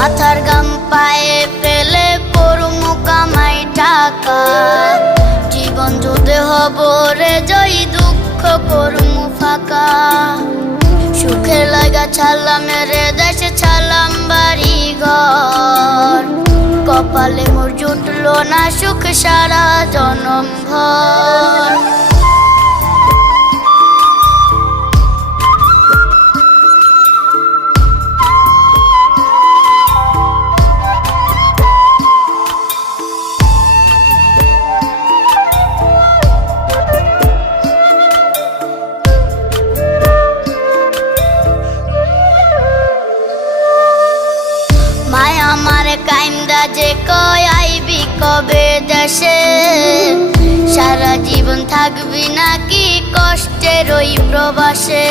মাথার গাম পায়ে ফেলে করমু কামাই টাকা, জীবন যুদ্ধে হব রে জয়ী, দুঃখ করমু ফাঁকা। সুখের লাগা ছাড়লাম রে দেশে, ছাড়লাম বাড়ি ঘর, কপালে মোর জুটলো না সুখ সারা জনম ভর। মায়া আমারে কাইন্দা যে কয় আইবি কবে দেশে, সারা জীবন থাকবি নাকি কষ্টের ওই প্রবাসে।